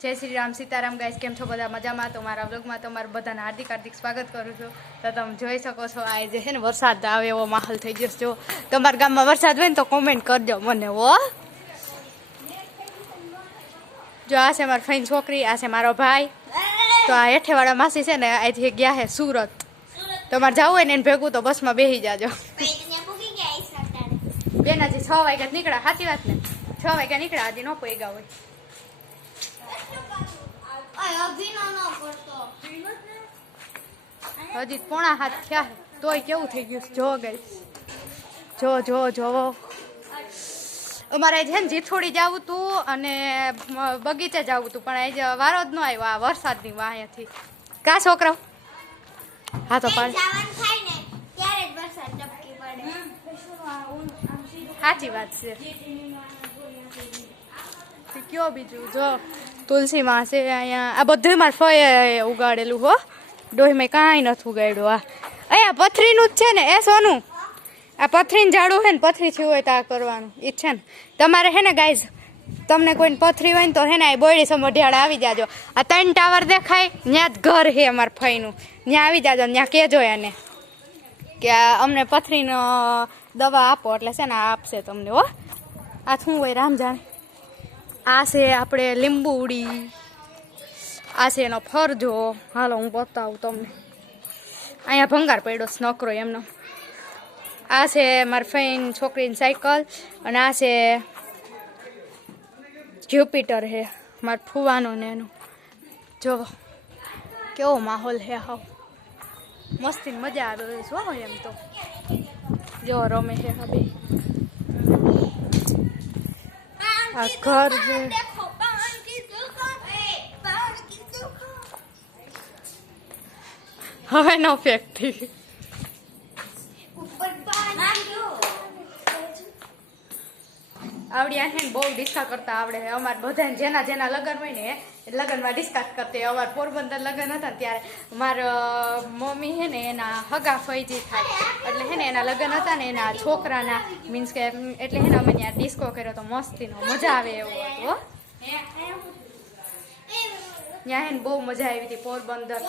जय श्री राम सीताराम गाइस केम छो बधा मजामां तो मारा व्लॉगमां तमारुं बधाने हार्दिक हार्दिक स्वागत करूँ छूं। तो तमे जोई शको छो आ जे छे ने वरसाद आवे एवो माहोल थई गयो छे। जो तमारा गाममां वरसाद होय ने तो कमेंट करजो मने हो। जो आ छे मारी फईनी छोकरी, आ छे मारो भाई। तो आ हेठेवाड़ा मासी छे ने आथी गया है सूरत। तमारे जावुं होय ने एने भेगुं तो बसमां बेही जाजो। बेन हजी 6 वाग्या निकळ्या, साची वात ने 6 वाग्या निकळ्या, हजी न पोग्या होय। हजी 6:45 थया है तोय केवुं थई गयुं छे। जो गाइस जो जो जो अमारे छे ने जीथोड़ी जावुं तू अने बगीचे जावुं तू पण आज वारो ज न आव्यो आ वरसादनी वाहेथी। का छोकराओ हाँ तो पाड साची बात छे। क्यों बीजू जो तुलसी में से अँ आ बधुं मार फए उगाड़ेलू हो। डोही में कई नथी उगाड्यो। आ अँ पथरीनु ज छे ने ए सोनू आ पथरीन झाड़ू है ने पथरी थी होय तो आ करवानुं ई छे ने तमारे है ने गाइज तमने कोई पथरी होय तो है ने बोयडी समढियाळा आवी जाजो। आ 3 टावर देखाय न्या ज घर है अमार फईनु न्या आवी जाजो। न्या कहेजो एने के अमने पथरीनो दवा आपो એટલે છે ને આપશે તમને હો। આ શું હોય રામ જાણે। આ છે આપણે લીંબુડી, આ છે એનો ફરજો। હાલો હું બતાવું તમને। અહીંયા ભંગાર પડ્યો છે નકરો એમનો। આ છે મારી ફઈન છોકરીની સાયકલ અને આ છે જ્યુપિટર હે મારા ફુવાનો ને એનું। જો કેવો માહોલ હે, હાવ મસ્તી મજા આવે છો એમ તો। जो रमे है अभी घर है हवे नो फैक्ट्री आवड़िया है बहुत डिस्का करता आवड़े है। अमार बधाने जेना जेना लगन होय ने लगन में डिस्कस करते। अमार पोरबंदर लगन हता त्यारे मार मम्मी है ने एना हगा फईजी थाय એટલે है ने एना लगन हता ने एना छोकराना मीन्स के એટલે है ने अमे ત્યાં डिस्को कर्यो तो मस्तीनो मजा आवे एवो हतो। ત્યાં है ने बहु मजा आवी थी पोरबंदर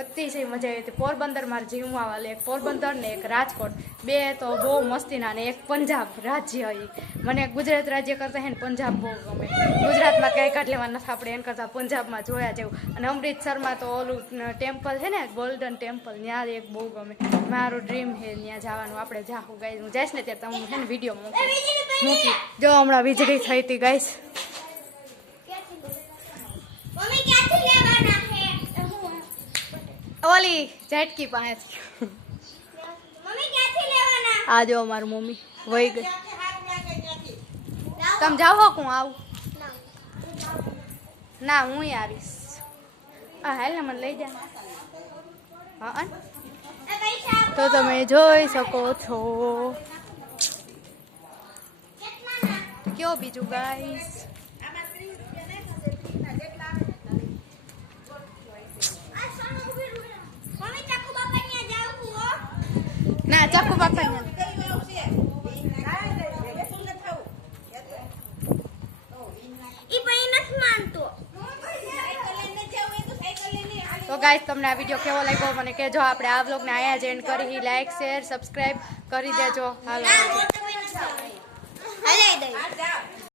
अतिशय मजा आई थी। पोरबंदर मार जीववा वाले एक पोरबंदर ने एक राजकोट बे तो बहु मस्तीना ने एक पंजाब राज्य है। मने गुजरात राज्य करता है पंजाब बहु गमे। गुजरात में कई काट लेवा नथी आपणे एन करता पंजाब में जोया जेवुं। अने अमृतसर में तो ओलू टेम्पल है ने गोल्डन टेम्पल न्या एक बहु गमे। मारो ड्रीम है न्या जवानुं। आपणे जाहू गाइस हूँ जाईश ने त्यारे तमने है ने विडियो मूकी जो हमणां वीजળી थई थी गाइस। ओली झटकी पाए आ जाओ मार मम्मी वही गई। तम जाओ हो को आऊ ना हूँ आवीश। हेल ने मन लई जा। हाँ तो तमे जोई सको छो। क्यों बीजू गाइस ना चाकू बापा तो गाइस तमने आ विडियो केवो लाग्यो मने कहेजो। आपणे आ व्लॉग ने आया ज एंड करी लाइक शेयर सब्सक्राइब करी देजो। हालो।